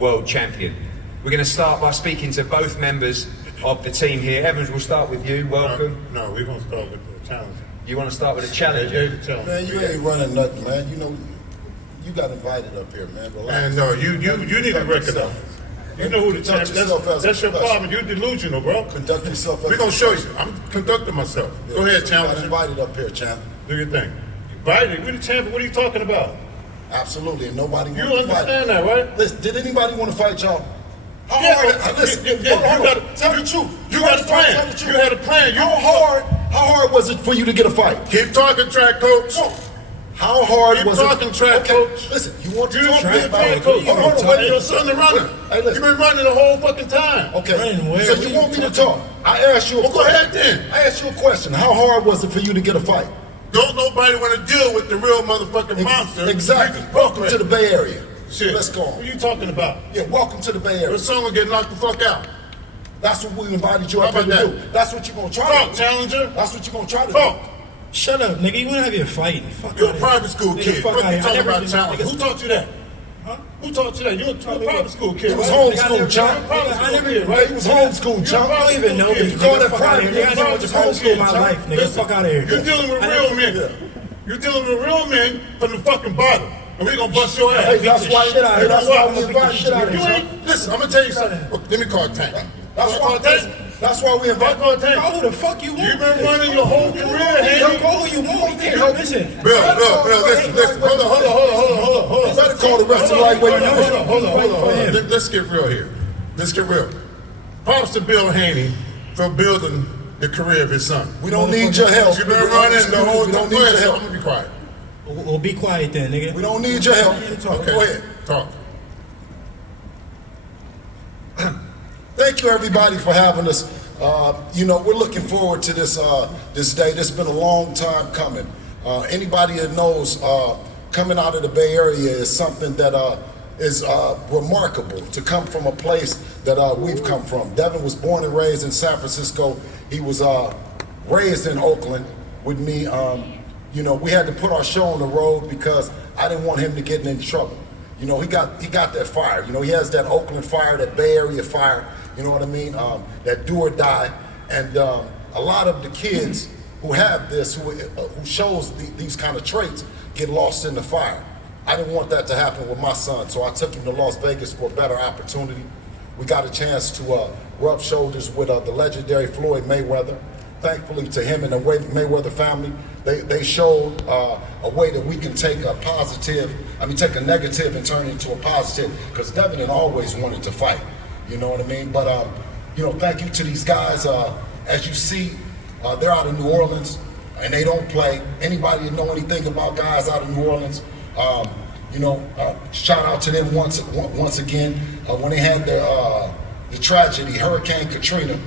world champion. We're going to start by speaking to both members of the team here. Evans, we'll start with you. Welcome. No, we're going to start with the challenger. You want to start with a challenger? Man, you ain't running nothing, man. You know, you got invited up here, man. Man, no, you need to recognize. You know who the champion is. That's your problem. You're delusional, bro. Conduct yourself. We're going to show you. I'm conducting myself. Yeah, go ahead, you challenger. got invited up here, champ. Do your thing. Invited? We're the champion. What are you talking about? Absolutely, and nobody You wants to fight. understand that, right? Listen, did anybody want to fight y'all? How Yeah, hard? Listen, tell the truth. You got a plan. You had a plan. How hard was it for you to get a fight? Keep talking, track coach. How hard Keep was it? talking, track coach. Listen, you want to You talk don't be a about track it? coach. Hold on, wait. Your son the runner. Hey, listen. You've been running the whole fucking time. Okay, so you want me to talk? I asked you a Well, go question. ahead then. I asked you a question. How hard was it for you to get a fight? Don't nobody want to deal with the real motherfucking monster. Exactly. Welcome to the Bay Area. Shit. Let's go on. What are you talking about? Yeah, welcome to the Bay Area. Your son will get knocked the fuck out. That's what we invited you How up here to about do. that? That's what you're going to try Talk, to do. challenger. That's what you're going to try to Talk. do. Shut up, nigga. You wanna have your fighting. Fuck You're a outta private here. school Nigga, kid. fuck What outta you here. I talking never about, did- challenger? nigga, Who taught you that? Huh? Who taught you that? You're a private school kid, It was right? homeschool, chump. Private I school never- kid, right? It was homeschool, chump. I don't even know me. You call that Fuck outta private? here. I never went to private school in my Chump. life, nigga. Listen, Fuck out of here. You're dealing with real men. You're dealing with real men from the fucking bottom. And we're gonna bust your ass. Hey, that's why shit out of here. that's why we invited Shit out of you. here. You ain't, listen, I'm gonna tell you something. Look, let me call Tank. That's why we If I invited call Tank, Call who the fuck you want. you've been running your whole career, Yo, Haney. call who you want. You can't help. Listen. Bill, listen. Hold on. You better call the rest of the right way. Hold on. Let's get real here. Let's get real. Props to Bill Haney for building the career of his son. We don't need your help. You've been running the whole We don't time. need your help. I'm gonna be quiet. Well, be quiet then, nigga. We don't need your help. Okay. Go ahead. Talk. Thank you, everybody, for having us. You know, we're looking forward to this this day. This has been a long time coming. Anybody that knows, coming out of the Bay Area is something that is remarkable to come from a place that we've come from. Devin was born and raised in San Francisco. He was raised in Oakland with me. You know, we had to put our show on the road because I didn't want him to get in any trouble. You know, he got that fire. You know, he has that Oakland fire, that Bay Area fire. You know what I mean? That do or die. And a lot of the kids who have this, who shows these kind of traits, get lost in the fire. I didn't want that to happen with my son, so I took him to Las Vegas for a better opportunity. We got a chance to rub shoulders with the legendary Floyd Mayweather. Thankfully to him and the Mayweather family, they showed a way that we can take take a negative and turn it into a positive, because Devin had always wanted to fight, you know what I mean? But, you know, thank you to these guys. As you see, they're out of New Orleans, and they don't play. Anybody that know anything about guys out of New Orleans, you know, shout out to them once again. When they had the tragedy, Hurricane Katrina,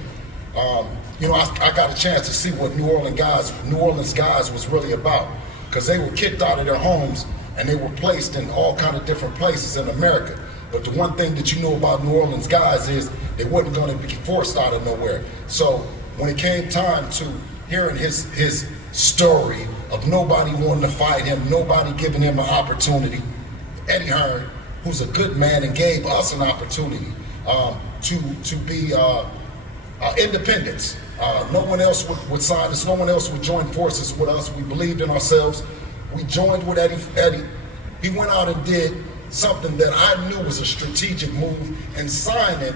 you know, I got a chance to see what New Orleans guys was really about, because they were kicked out of their homes and they were placed in all kind of different places in America. But the one thing that you know about New Orleans guys is they wasn't going to be forced out of nowhere. So when it came time to hearing his story of nobody wanting to fight him, nobody giving him an opportunity, Eddie Hearn, who's a good man and gave us an opportunity to be independents. No one else would sign us. No one else would join forces with us. We believed in ourselves. We joined with Eddie. He went out and did something that I knew was a strategic move in signing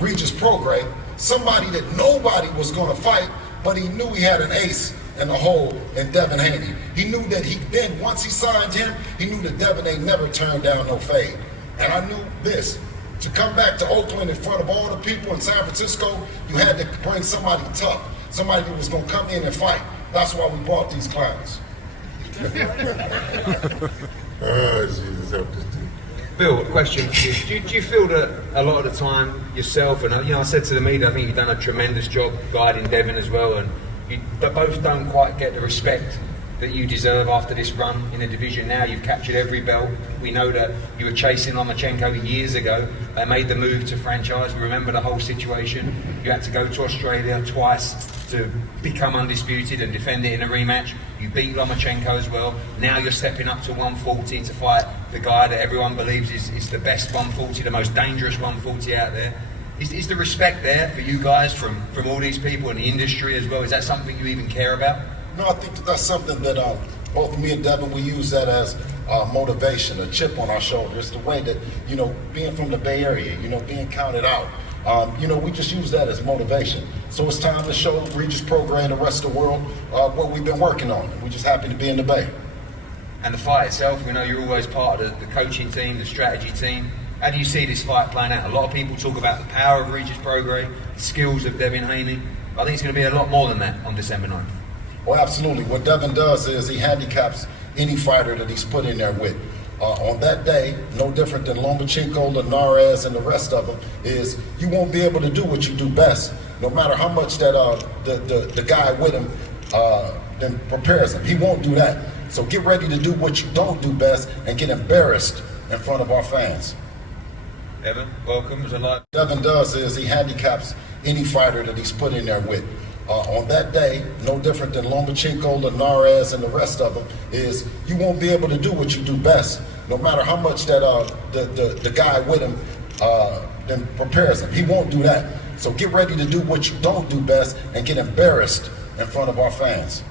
Regis Prograis, somebody that nobody was going to fight, but he knew he had an ace in the hole in Devin Haney. He knew that once he signed him, he knew that Devin ain't never turned down no fade. And I knew this. To come back to Oakland in front of all the people in San Francisco, you had to bring somebody tough, somebody that was going to come in and fight. That's why we brought these clowns. Jesus, help this dude. Bill, a question for you. Do you feel that a lot of the time yourself, and you know, I said to the media, I think you've done a tremendous job guiding Devin as well, and you both don't quite get the respect that you deserve after this run in the division. Now you've captured every belt. We know that you were chasing Lomachenko years ago. They made the move to franchise. We remember the whole situation. You had to go to Australia twice. to become undisputed and defend it in a rematch. You beat Lomachenko as well. Now you're stepping up to 140 to fight the guy that everyone believes is the best 140, the most dangerous 140 out there. Is the respect there for you guys from all these people in the industry as well? Is that something you even care about? No, I think that's something that both me and Devin, we use that as motivation, a chip on our shoulder. It's the way that, being from the Bay Area, being counted out, we just use that as motivation. So it's time to show Regis Prograis and the rest of the world what we've been working on. We're just happy to be in the Bay. And the fight itself, we know you're always part of the coaching team, the strategy team. How do you see this fight playing out? A lot of people talk about the power of Regis Prograis, the skills of Devin Haney. I think it's going to be a lot more than that on December 9th. Well, absolutely. What Devin does is he handicaps any fighter that he's put in there with. On that day, no different than Lomachenko, Linares, and the rest of them, is you won't be able to do what you do best, no matter how much that the guy with him then prepares him. He won't do that. So get ready to do what you don't do best and get embarrassed in front of our fans. Devin, welcome. It was a live. Devin does is he handicaps any fighter that he's put in there with. On that day, no different than Lomachenko, Linares, and the rest of them, is you won't be able to do what you do best, no matter how much that the guy with him then prepares him. He won't do that. So get ready to do what you don't do best and get embarrassed in front of our fans.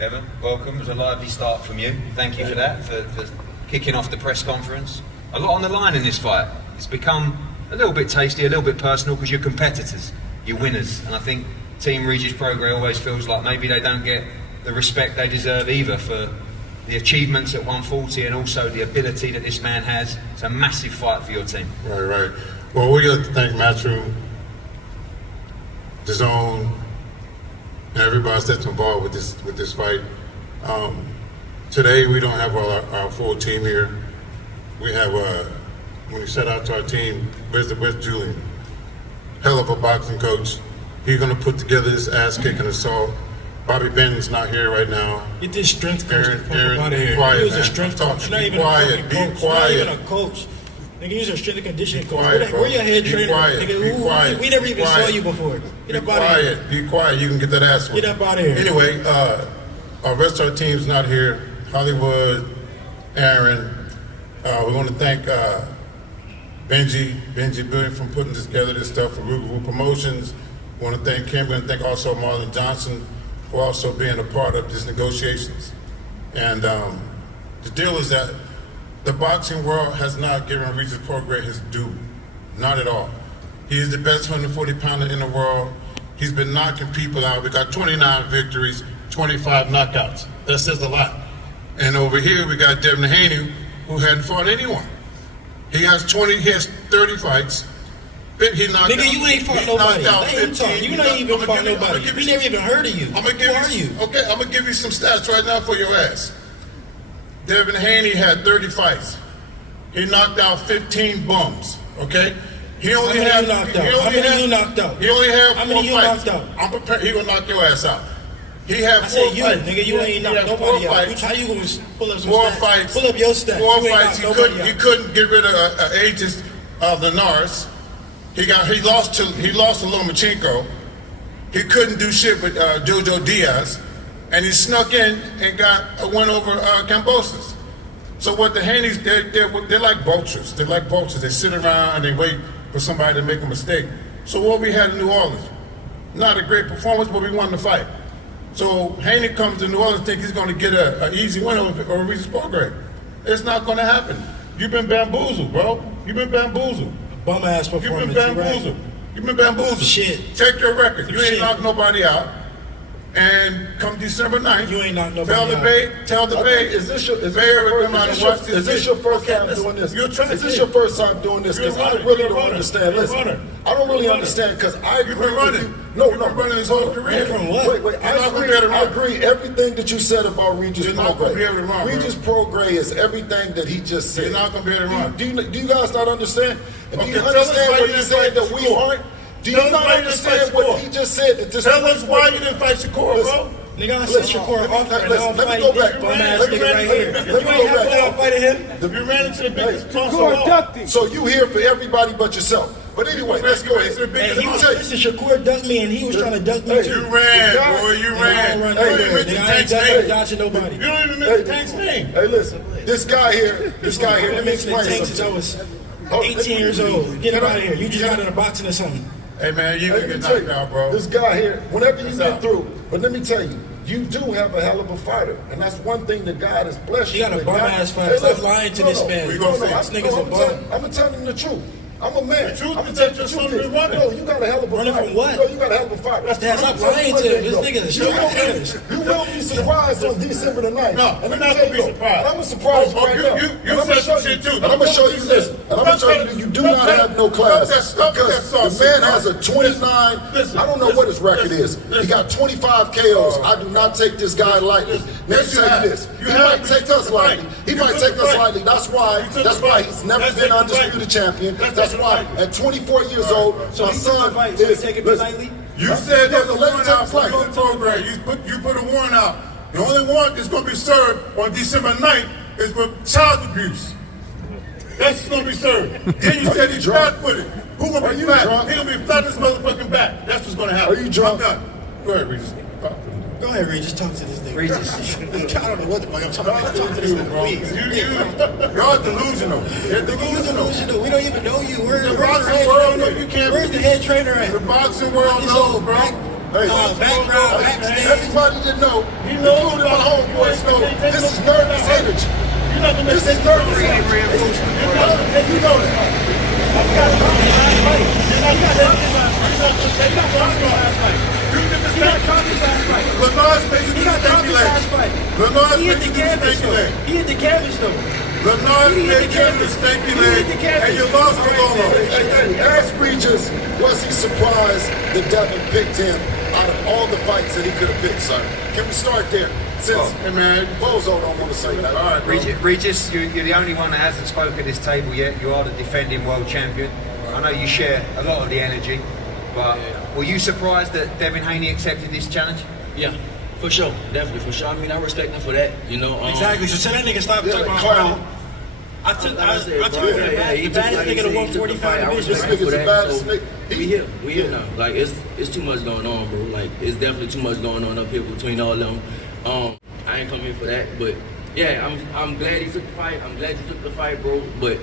Devin, welcome. It was a lively start from you. Thank you for that, for kicking off the press conference. A lot on the line in this fight. It's become a little bit tasty, a little bit personal, because you're competitors, you're winners, and I think Team Regis Prograis always feels like maybe they don't get the respect they deserve either for the achievements at 140 and also the ability that this man has. It's a massive fight for your team. Right. Well, we got to thank Matchroom, the Zone, and everybody that's involved with this fight. Today we don't have our full team here. We have when we set out to our team, where's Julian? Hell of a boxing coach. He's gonna put together this ass-kicking assault. Bobby Benton's not here right now. Get this strength coach Aaron, out of here. quiet, He was man. a strength coach. Not even quiet, a be coach. quiet. Not even a coach. Nigga, he's a strength and conditioning coach. Quiet, Where your head be trainer? quiet, Nigga, be quiet, we never be even quiet. saw you before. Get Be up out of here. quiet, be quiet. You can get that ass Get up out of here. Anyway, our rest of our team's not here. Hollywood, Aaron. We want to thank Benji Billion from putting together this stuff for Rivalry Promotions. We want to thank Kim. We want to thank also Marlon Johnson for also being a part of these negotiations. And the deal is that the boxing world has not given Regis Prograis his due. Not at all. He is the best 140-pounder in the world. He's been knocking people out. We got 29 victories, 25 knockouts. That says a lot. And over here we got Devin Haney, who hadn't fought anyone. He has 30 fights. He knocked Nigga, out, you ain't fought he nobody. knocked out Let him 15. talk. You not even fought nobody. We never even heard of you. Who are you? Okay, I'm gonna give you some stats right now for your ass. Devin Haney had 30 fights. He knocked out 15 bums. Okay. He only How had. many you knocked out? How many you knocked out? He only had How 4 many you fights. knocked out? I'm prepared. He gonna knock your ass out. He had I 4 said you, fights. nigga, you ain't knocked nobody out. How you gonna pull up some 4 stats? fights. Pull up your stats. 4 You ain't fights. knocked nobody He out. couldn't get rid of Aegis Linares. He lost to Lomachenko. He couldn't do shit with Jojo Diaz, and he snuck in and got a win over Cambosis. So what the Haneys, they're like vultures. They're like vultures. They sit around and they wait for somebody to make a mistake. So what we had in New Orleans, not a great performance, but we won the fight. So Haney comes to New Orleans, think he's going to get an easy win over Regis Prograis. It's not going to happen. You've been bamboozled, bro. You've been bamboozled. Bum ass You've performance. been bamboozled. You've been bamboozled. Shit. Check your record. You ain't Shit. knocked nobody out. And come December 9th, You ain't knocked nobody out. Tell the Bay, Is this your first time doing this? You're trying Is this your first time doing this? Because I really don't understand. Listen, I don't really understand because I agree You've been with running. you. No, You've been running this whole career. From what? Wait, You're not gonna be able to I run. agree everything that you said about Regis You're not gonna be able to Prograis. run, bro. Regis Prograis is everything that he just said. You're not gonna be able to run. Do you guys not understand? And do Okay, you tell us understand why what you he didn't said fight that we Shakur. aren't? Do Tell you us not why you didn't understand fight what Shakur. he just said? That this Tell us why you didn't fight Shakur, Listen. bro. Nigga, I said Listen, Shakur let me- off right listen, now. let me go back. Bum ass Let me nigga right here. let me You go ain't have back. to fight fighting him? You ran into the biggest So you here for everybody but yourself. But anyway, let's go ahead. Hey, listen, Shakur ducked me, and he was trying to duck me too. You ran, boy, you ran. I You don't even mention Tank's name. dodging nobody. You don't even mention Tank's name. Hey, listen, this guy here, let me explain Tank since I something. was 18 years old. Get him out of here. You just got in a boxing or something. Hey, man, you Let can me get tell knocked you, out, bro. this guy here, whenever you What's get up? through, but let me tell you, you do have a hell of a fighter, and that's one thing that God has blessed He you got a with. bum-ass fighter. Stop lying to this man. We gonna see. This nigga's a bum. I'm gonna tell him the truth. I'm a man. The truth I'm is gonna that tell you're you the something truth. running. No, you got a hell of a Running fighter. from what? No, you got a hell of a fighter. Stop lying to him. This nigga is You will be surprised on December the 9th. No, we're not gonna be surprised. I'm gonna surprise you right now. You said some shit too. And I'm gonna show you this. And I'm gonna show you that you do not have no class. Because the man has a 29. I don't know what his record is. He got 25 KOs. I do not take this guy lightly. Let me tell you this. He might take us lightly. He might take us lightly. That's why he's never been undisputed champion. That's why at 24 years old, my son is. Listen, You said there's a let me warrant take out for flight. your program. You put a warrant out. The only warrant that's going to be served on December 9th is for child abuse. That's what's going to be served. Then you said he's flat footed. Who going to be flat? He's going to be flat in his motherfucking back. That's what's going to happen. Are you drunk? I'm done. Go ahead, Regis. Go ahead, Regis. Talk to this nigga. Regis. I don't know what the fuck I'm talking about. Talk to this nigga, please. Y'all delusional. You're delusional. Delusional. We don't even know you. Where's The the boxing head world trainer? know you can't Where's the head trainer at? The boxing world His knows, whole bro. background, backstage. Everybody that know, including my homeboys, know this is nervous energy. This is nervous energy. You know that. Lenard's making you stanky legs. Lenard's making you stanky legs. He hit the canvas though. Lenard's making you stanky legs. And you lost to Lolo. Ask Regis, was he surprised that Devin picked him out of all the fights that he could have picked, sir? Can we start there? Since Hey, man. Bozo don't want to say that. All right, bro. Regis, you're the only one that hasn't spoken at this table yet. You are the defending world champion. I know you share a lot of the energy, but were you surprised that Devin Haney accepted this challenge? Yeah, for sure, definitely for sure. I mean, I respect him for that, you know. Exactly. So tell that nigga stop talking about clown. I took him Like I said, the bro, he took- baddest like nigga he to said, he took the 145 fight. I division. This respect him nigga's for the that. baddest So, nigga. we here now. Like it's too much going on, bro. Like it's definitely too much going on up here between all of them. I ain't come here for that, but yeah, I'm glad he took the fight. I'm glad you took the fight, bro. But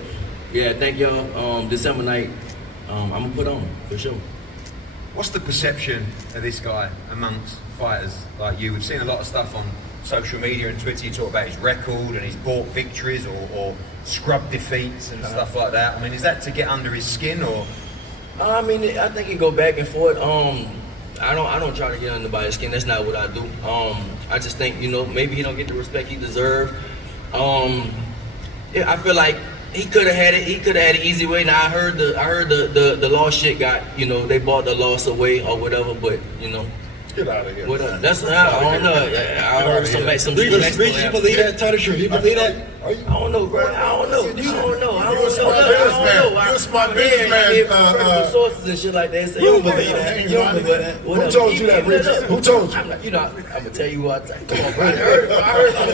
yeah, thank y'all. December night, I'm gonna put on for sure. What's the perception of this guy amongst fighters like you? We've seen a lot of stuff on social media and Twitter. You talk about his record and his bought victories or scrub defeats and stuff like that. I mean, is that to get under his skin or? I mean, I think it go back and forth. I don't try to get under nobody's skin. That's not what I do. I just think, you know, maybe he don't get the respect he deserves. Yeah, I feel like he could have had it. He could have had it easy way. Now I heard the loss shit got, you know, they bought the loss away or whatever. But you know, Get out of here. what that's I don't know. I heard some Regis, you explanation. believe that? Tell the truth. You believe that? I don't know, bro. I don't know. You a smart businessman. You a smart businessman. Sources and shit like that. So You don't believe that. You don't believe that. Who told you that, Regis? Who told you? I'm not, you know, I'm gonna tell you what I come on, bro. I heard it.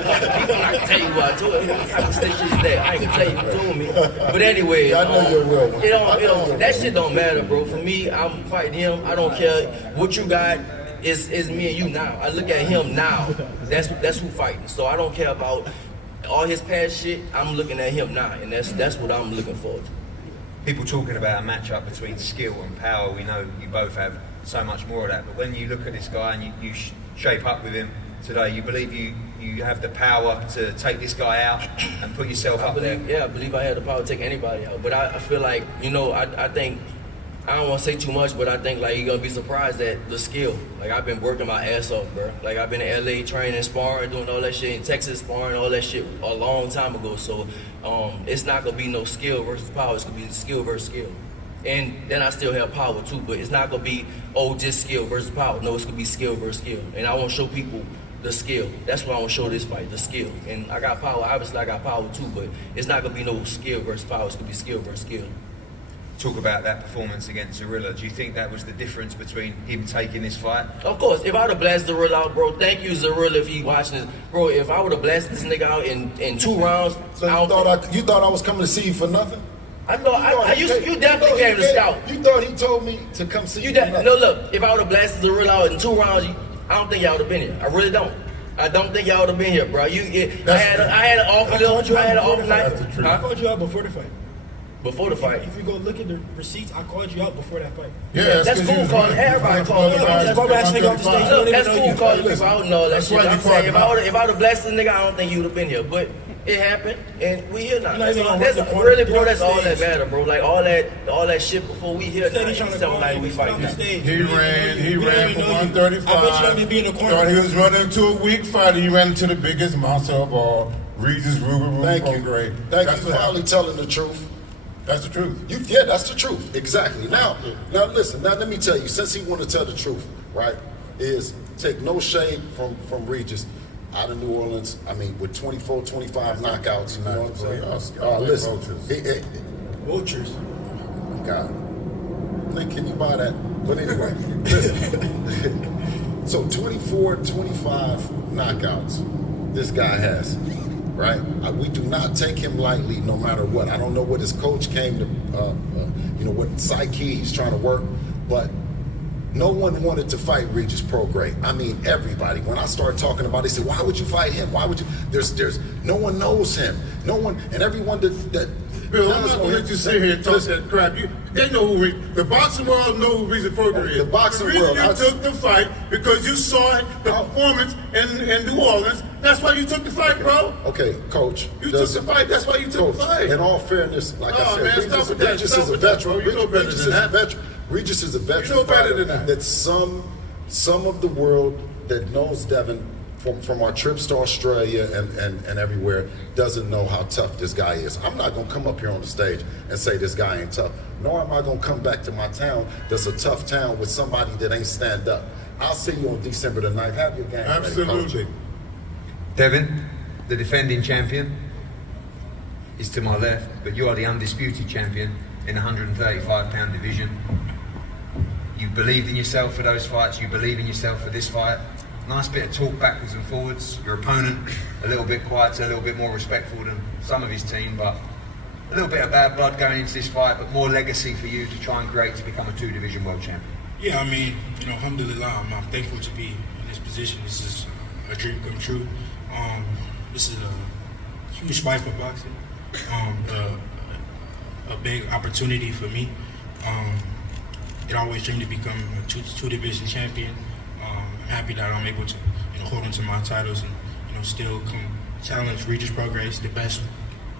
I can tell you what I told you. I can stitch this there. I ain't gonna tell you who told me. But anyway, Yeah, I know you're a real one. It don't, that shit don't matter, bro. For me, I'm fighting him. I don't care what you got. Is me and you now. I look at him now. That's who fighting. So I don't care about all his past shit. I'm looking at him now, and that's what I'm looking for. People talking about a matchup between skill and power. We know you both have so much more of that. But when you look at this guy and you shape up with him today, you believe you have the power to take this guy out and put yourself up there. Yeah, I believe I have the power to take anybody out. But I feel like, you know, I think, I don't want to say too much, but I think like you're gonna be surprised at the skill. Like I've been working my ass off, bro. Like I've been in LA training, sparring, doing all that shit, in Texas sparring, all that shit a long time ago. So it's not gonna be no skill versus power. It's gonna be skill versus skill. And then I still have power too, but it's not gonna be just skill versus power. No, it's gonna be skill versus skill. And I want to show people the skill. That's what I want to show this fight, the skill. And I got power. Obviously, I got power too, but it's not gonna be no skill versus power. It's gonna be skill versus skill. talk about that performance against Zorilla. Do you think that was the difference between him taking this fight? Of course, if I would have blasted Zorilla out, bro, thank you, Zorilla, if he watching this. Bro, if I would have blasted this nigga out in 2 rounds, So you thought I was coming to see you for nothing? you definitely came to scout. You thought he told me to come see you? No, look, if I would have blasted Zorilla out in 2 rounds, I don't think y'all would have been here. I really don't. I don't think y'all would have been here, bro. I had an awful night. I called you out before the fight. Before the fight. If you go look at the receipts, I called you out before that fight. Yeah, that's cool, calling everybody calling me out. That's why I nigga off the stage. Look, that's cool calling people out and all that shit. why I'm you saying if called I would have blasted this nigga, I don't think you would have been here. But it happened, and we here now. You're not even gonna That's rip the corner. really, bro. Get That's off all the that stage. matter, bro. Like all that shit before we here. Said Now, he trying to something call like you we off fighting. the stage. He ran We for don't even know you. 135. I bet you don't even be in the corner. Thought he was running into a weak fighter. He ran into the biggest monster of all, Regis Thank you. Prograis. Thank That's you for what finally happened. telling the truth. That's the truth. Yeah, that's the truth. Exactly. Now listen. Now let me tell you. Since he want to tell the truth, right? Is take no shade from Regis out of New Orleans. I mean, with 24, 25 knockouts. You know what I'm saying? Listen. Vultures. God. Link, can you buy that? But anyway, listen. So 24, 25 knockouts this guy has, right? We do not take him lightly no matter what. I don't know what his coach came to, what psyche he's trying to work, but no one wanted to fight Regis Prograis. I mean, everybody. When I started talking about it, they said, why would you fight him? Why would you? There's no one knows him. No one, and everyone that Bill, I'm not gonna let you sit here and talk that crap. They know who the boxing world know who Regis Prograis is. The boxing reason world, you took the fight because you saw the performance in New Orleans. That's why you took the fight, bro. Okay, coach. You took the fight. That's why you took the fight. In all fairness, like I said, man, stop with that. Regis Stop is a with that, veteran. bro. You know better Regis than is a that. veteran. Regis is a veteran. You know better fighter than that. That some of the world that knows Devin from our trips to Australia and everywhere doesn't know how tough this guy is. I'm not gonna come up here on the stage and say this guy ain't tough. Nor am I gonna come back to my town that's a tough town with somebody that ain't stand up. I'll see you on December the 9th. Have your game ready, Absolutely. coach. Devin, the defending champion, is to my left, but you are the undisputed champion in the 135-pound division. You believed in yourself for those fights, you believe in yourself for this fight. Nice bit of talk backwards and forwards. Your opponent, a little bit quieter, a little bit more respectful than some of his team, but a little bit of bad blood going into this fight, but more legacy for you to try and create to become a 2-division world champion. Yeah, I mean, alhamdulillah, I'm thankful to be in this position. This is a dream come true. This is a huge fight for boxing. A big opportunity for me. I always dreamed to become a two-division champion. I'm happy that I'm able to, hold on to my titles and, still come challenge Regis Prograis, the best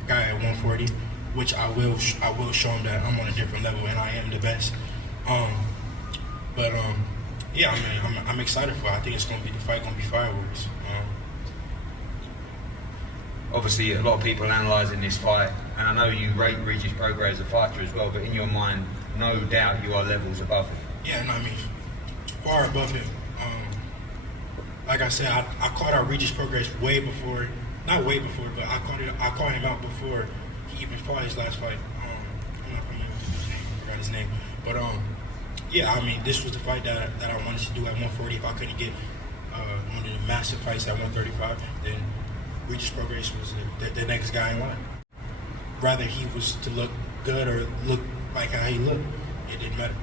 guy at 140, which I will show him that I'm on a different level and I am the best. Yeah, I mean, I'm excited for it. I think the fight gonna be fireworks. Obviously, a lot of people analysing this fight, and I know you rate Regis Prograis as a fighter as well, but in your mind, no doubt you are levels above him. Yeah, and I mean, far above him. Like I said, I called out Regis Prograis not way before, but I called him out before he even fought his last fight. I'm not remember his name, I forgot his name. But yeah, I mean, this was the fight that I wanted to do at 140. If I couldn't get one of the massive fights at 135, then Regis Prograis was the next guy in line. Rather he was to look good or look like how he looked, it didn't matter.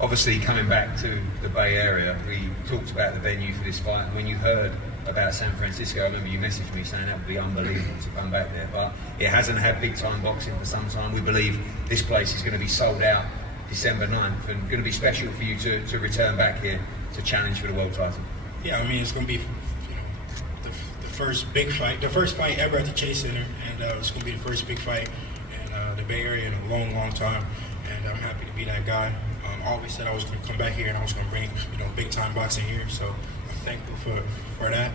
Obviously, coming back to the Bay Area, we talked about the venue for this fight. And when you heard about San Francisco, I remember you messaged me saying that would be unbelievable to come back there. But it hasn't had big-time boxing for some time. We believe this place is going to be sold out December 9th and going to be special for you to return back here to challenge for the world title. Yeah, I mean, it's going to be the first big fight, the first fight ever at the Chase Center, and it's going to be the first big fight in the Bay Area in a long, long time. And I'm happy to be that guy. I always said I was going to come back here and I was going to bring, big time boxing here. So I'm thankful for that.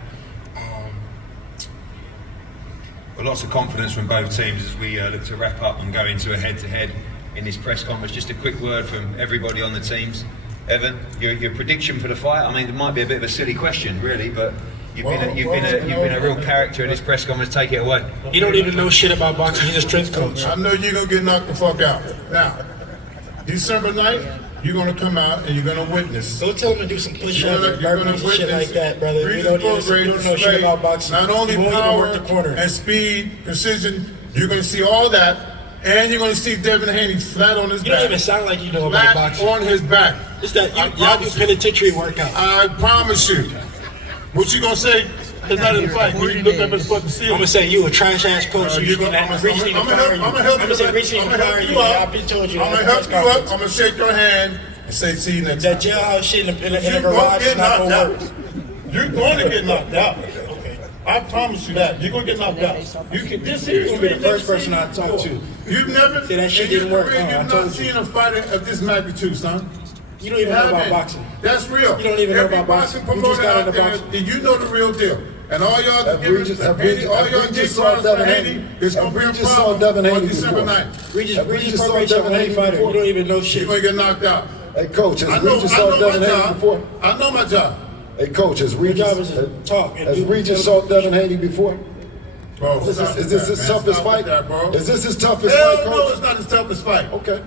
Well, lots of confidence from both teams as we look to wrap up and go into a head-to-head in this press conference. Just a quick word from everybody on the teams. Evan, your prediction for the fight? I mean, it might be a bit of a silly question, really, but you've been a real character in this press conference. Take it away. You don't even know shit about boxing. He's a strength coach. I know you're gonna get knocked the fuck out. Now, December 9th, you're going to come out and you're going to witness. Go tell him to do some push-ups and You're going burpees to and shit like that, brother. We don't know shit about boxing. Not only You won't even power work the corner. and speed, precision, you're going to see all that, and you're going to see Devin Haney flat on his back. You don't even sound like you know about Flat boxing. on his back. It's that y'all do penitentiary workout. I promise you. What you going to say? It's not in the fight. You look up at the fucking I'm ceiling. gonna say you a trash ass coach. So I'm gonna gonna help you. I'm gonna help you up. I'm gonna shake your hand and say, see you next time. That jailhouse shit in the garage is not gonna work. You're going to get knocked out. I promise you that. You're going to get knocked out. You can, this here is You'll be the first person I talk to. You've never, See, that shit in your didn't work. career, I you've told not you. seen a fighter of this magnitude, son. You don't even know about boxing. That's real. You don't even know Every about boxing. You promoter just got out into there, boxing. you know the real deal. And all y'all Have giving Regis- have Haney, Regis- all have y'all Regis dick saw riders for Devin Haney, Haney? it's going Have to be a Regis saw problem Devin on Haney December before? 9th. Regis saw Prograis Devin your Haney fighter. before? You don't even know You're shit. going to get knocked out. Hey, coach, has I know Regis saw my Devin Haney job. before? I know my job. Hey, coach, has Your job is Regis to talk. And has do- Regis saw Devin Haney before? Bro, Is this his toughest fight? Is this his toughest Hell fight, no, coach? it's not his toughest fight. Okay.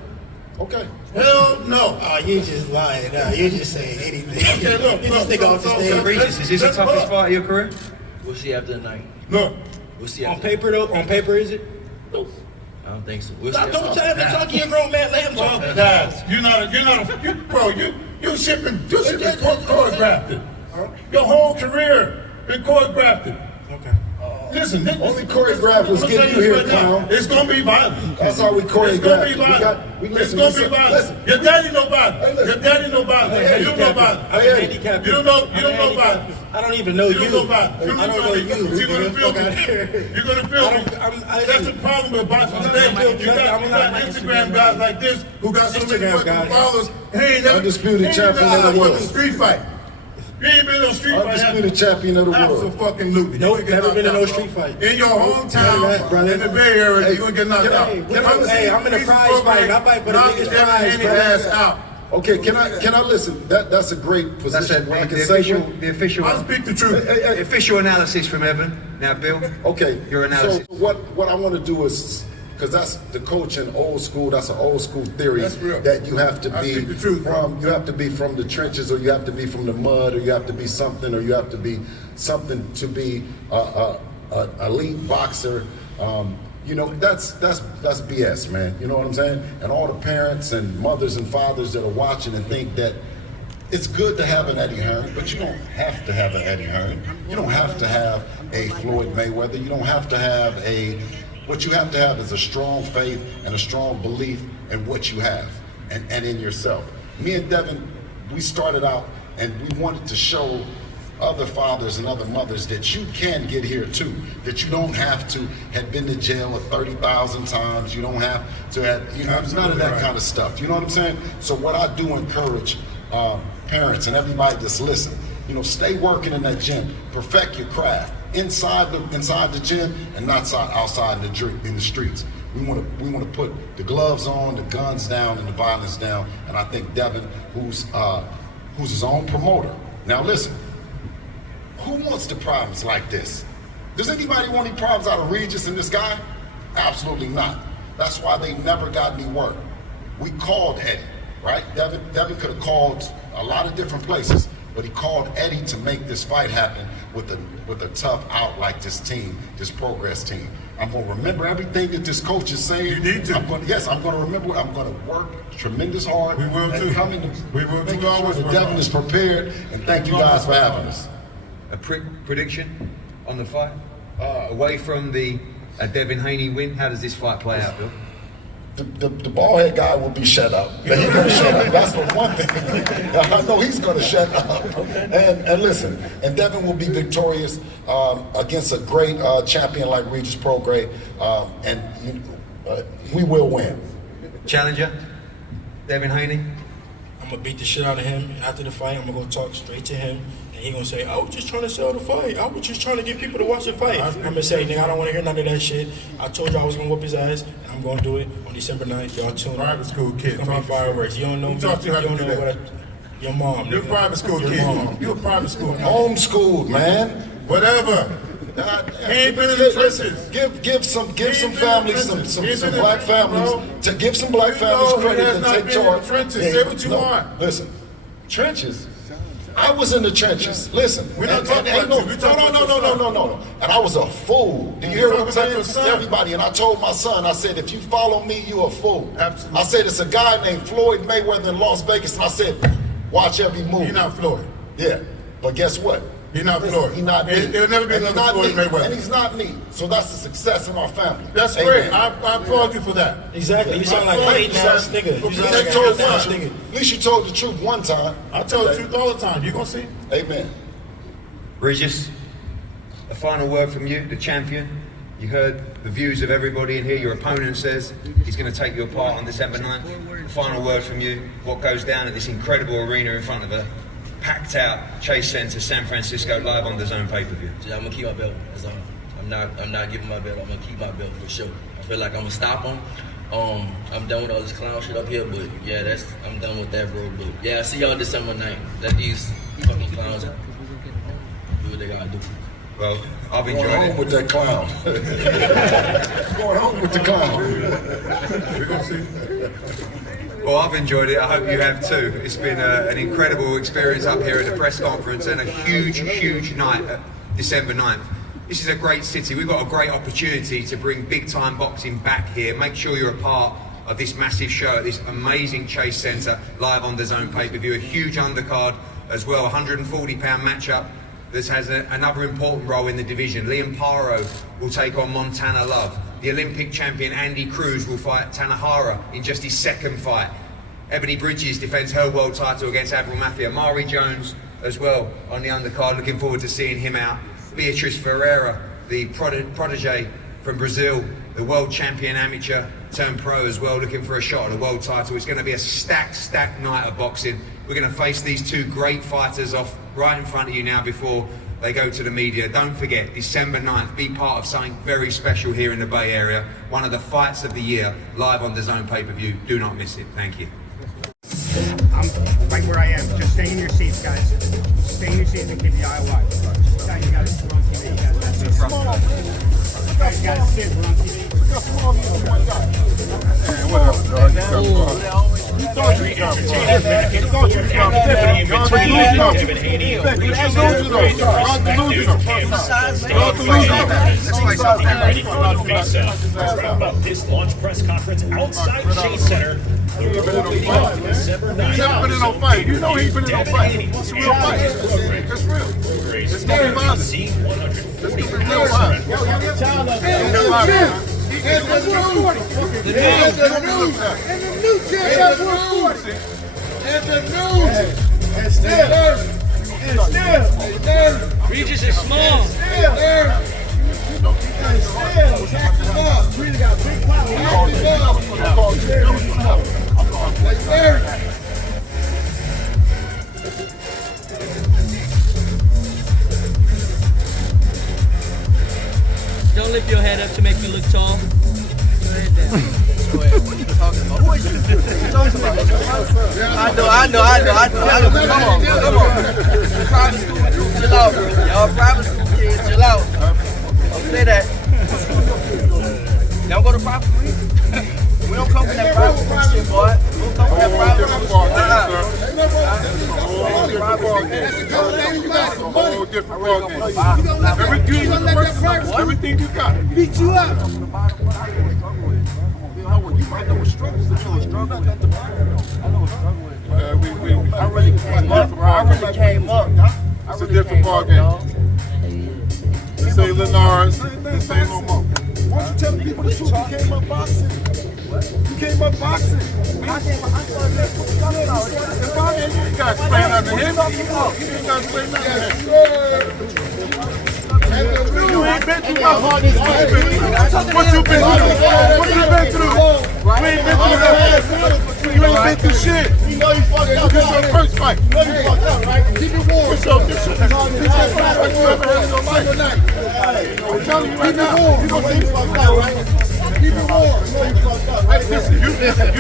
Okay. Hell no. Oh, you just lying. No, you just saying anything. Okay, look, You just think off the stage. Regis, is this the toughest fight of your career? We'll see after the night. Look, We'll see On after. paper though, on paper is it? I don't think so. We'll see Stop! after. Don't tell him to talk. You're a grown man. Let him talk. guys, you shipping choreographed. Your whole career been choreographed. Okay. Listen, Only choreographed was getting you here, clown. It's gonna be violent. That's how we It's gonna choreographed. be violent. It's listen, gonna be listen, violent. listen. Your daddy know violence. Hey, listen. Your daddy know violence. Hey, You don't know violence. I'm Hey, handicapped. You don't know violence. I don't even know you. You don't know violence. I don't know you. You're gonna feel Fuck out me. here. You're gonna feel me. That's the problem with boxing today. You got Instagram guys like this who got so many Instagram fucking guys. followers. He ain't never Undisputed champion of the world. Street fight. You ain't been in no street fight. Undisputed champion of the world. Absolutely. Nope, You gonna get never knocked been in no out, street bro. fight. In your hometown, brother. in the Bay Area, Hey, you're gonna get knocked can I- out. Hey, I'm in a prize fight. I fight for the Knock biggest Devin prize, Haney brother. ass out. Okay, can I listen? That's a great That's position. it. where I The can say official I'll speak the truth. the official analysis from Evan. Now, Bill. Okay. Your analysis. So what I want to do is, because that's the coaching old school. That's an old school theory That's real. that you have to I be speak the truth, bro. from. You have to be from the trenches, or you have to be from the mud, or you have to be something, or you have to be something to be a elite boxer. You know, that's BS, man. You know what I'm saying? And all the parents and mothers and fathers that are watching and think that it's good to have an Eddie Hearn, but you don't have to have an Eddie Hearn. You don't have to have a Floyd Mayweather. You don't have to have what you have to have is a strong faith and a strong belief in what you have and in yourself. Me and Devin, we started out and we wanted to show other fathers and other mothers that you can get here too, that you don't have to have been to jail 30,000 times, you don't have to have, none of that kind of stuff. You know what I'm saying? So what I do encourage parents and everybody that's listening, stay working in that gym, perfect your craft inside the gym and not outside in the streets. We want to put the gloves on, the guns down, and the violence down. And I think Devin, who's his own promoter. Now listen. Who wants the problems like this? Does anybody want any problems out of Regis and this guy? Absolutely not. That's why they never got any work. We called Eddie, right? Devin could have called a lot of different places, but he called Eddie to make this fight happen with a tough out like this team, this Progress team. I'm going to remember everything that this coach is saying. You need to. I'm going to remember. I'm going to work tremendous hard. We will too. We will too. Always work Devin hard. is prepared, and thank you guys for having us. A prediction on the fight? Away from the Devin Haney win, how does this fight play out, Bill? The bald head guy will be shut up. He's going to shut up. That's the one thing. I know he's going to shut up. And listen, and Devin will be victorious against a great champion like Regis Prograis, and we will win. Challenger, Devin Haney. I'm gonna beat the shit out of him. After the fight, I'm gonna go talk straight to him, and he gonna say, "I was just trying to sell the fight. I was just trying to get people to watch the fight." I'm gonna say, "Nigga, I don't want to hear none of that shit. I told you I was gonna whoop his ass, and I'm gonna do it on December 9th. Y'all tune in. Private school kid. It's gonna be fireworks. You don't know me. Taught you how to don't do know that. your mom. You're a nigga. private school Your kid. mom. You're a private school kid. Homeschooled, man. Whatever. He ain't been in the trenches. Give some families, some black families, to give some black families credit and take charge. Trenches. Say what you want. Listen, trenches. I was in the trenches. Listen, we're not talking about you. No. And I was a fool. Do you hear what I'm saying? Everybody. And I told my son, I said, if you follow me, you a fool. Absolutely. I said, it's a guy named Floyd Mayweather in Las Vegas, and I said, watch every move. He's not Floyd. Yeah, but guess what? He's not Floyd. He's not me. It'll never be another Floyd Mayweather. And he's not me. So that's the success of our family. That's great. I applaud you for that. Exactly. You sound like a hating-ass nigga. You sound like a hating-ass nigga. At least you told the truth one time. I tell the truth all the time. You gonna see? Amen. Regis, a final word from you, the champion. You heard the views of everybody in here. Your opponent says he's going to take you apart on December 9th. A final word from you. What goes down at this incredible arena in front of a packed out Chase Center, San Francisco, live on the Zone pay-per-view? Yeah, I'm gonna keep my belt. That's all. I'm not giving my belt. I'm gonna keep my belt for sure. I feel like I'm gonna stop him. I'm done with all this clown shit up here, but yeah, I'm done with that, bro. But yeah, I see y'all December 9th. Let these fucking clowns do what they gotta do. Well, I've enjoyed Going home it. with that clown. Going home with the clown. We're gonna see. Well, I've enjoyed it. I hope you have too. It's been an incredible experience up here at the press conference and a huge, huge night, December 9th. This is a great city. We've got a great opportunity to bring big-time boxing back here. Make sure you're a part of this massive show at this amazing Chase Center, live on the Zone pay-per-view. A huge undercard as well, 140-pound matchup. This has another important role in the division. Liam Paro will take on Montana Love. The Olympic champion Andy Cruz will fight Tanahara in just his second fight. Ebony Bridges defends her world title against Avril Mafia. Mari Jones as well on the undercard. Looking forward to seeing him out. Beatriz Ferreira, the protege from Brazil, the world champion amateur turned pro as well, looking for a shot at the world title. It's going to be a stacked night of boxing. We're going to face these two great fighters off right in front of you now before they go to the media. Don't forget, December 9th, be part of something very special here in the Bay Area. One of the fights of the year, live on the Zone pay-per-view. Do not miss it. Thank you. I'm right where I am. Just stay in your seats, guys. Stay in your seats and keep the eye wide. Guys, you gotta sit on TV. Guys, you gotta sit. We're on TV. Devin Haney, let's wrap up this launch press conference outside Chase Center. December 9th. You know he's been in a fight. It's a real fight. It's real. It's gonna be violent. It's gonna be real violent. Regis is small. Don't lift your head up to make me look tall. Go ahead, Dan. Go ahead. What are you talking about? Who are you? What are you talking about? I know. Come on. Private school kids, chill out, bro. Y'all private school kids, chill out. Don't say that. Y'all go to private school? We don't come from that private school shit, boy. We don't come from that private school shit. Everything you got. Beat you up. You might know what struggle is. I really came up. It's a different ball game. This ain't Lenard. This ain't no more. Why don't you tell the people the truth? You came up boxing. You came up boxing. I You ain't got to explain nothing to him. You ain't got to explain nothing to him. You ain't been through nothing. What you been through? What you been through? You ain't been through nothing. You ain't been through shit. You know you fucked up. This is your first fight. You know you fucked up, right? Keep it warm. What's up? This is the first fight you ever had in your life. I'm telling you right now. You gonna see me fucked up, right? Keep it warm. You know you fucked up, right? Listen, you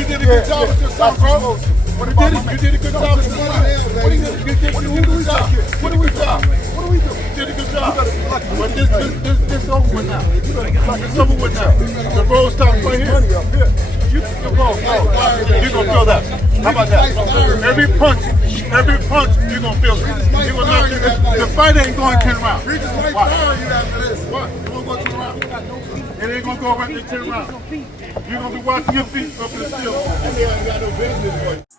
did a good job with yourself, bro. You did a good job with yourself. What do we do? What do we do? did a good job. But this over with now. It's over with now. The road stops right here. You can go. You're gonna feel that. How about that? Every punch, you're gonna feel it. You will not. The fight ain't going 10 rounds. Why? What? You won't go 10 rounds. It ain't gonna go right to 10 rounds. You're gonna be watching your feet up in the field.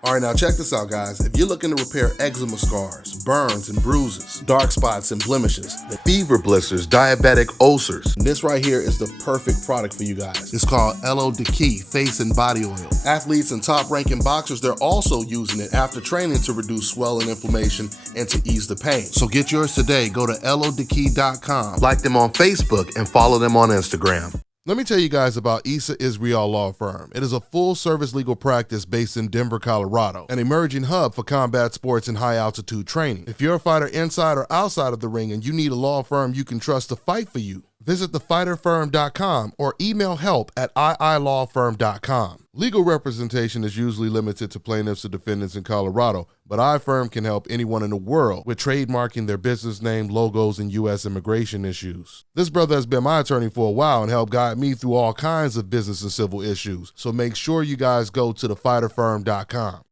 All right, now check this out, guys. If you're looking to repair eczema scars, burns and bruises, dark spots and blemishes, fever blisters, diabetic ulcers, this right here is the perfect product for you guys. It's called LO Decay Face and Body Oil. Athletes and top-ranking boxers, they're also using it after training to reduce swelling, inflammation, and to ease the pain. So get yours today. Go to lodecay.com, like them on Facebook, and follow them on Instagram. Let me tell you guys about Issa Israel Law Firm. It is a full-service legal practice based in Denver, Colorado, an emerging hub for combat sports and high-altitude training. If you're a fighter inside or outside of the ring and you need a law firm you can trust to fight for you, visit thefighterfirm.com or email help@iilawfirm.com. Legal representation is usually limited to plaintiffs or defendants in Colorado, but iFirm can help anyone in the world with trademarking their business name, logos, and U.S. immigration issues. This brother has been my attorney for a while and helped guide me through all kinds of business and civil issues, so make sure you guys go to thefighterfirm.com.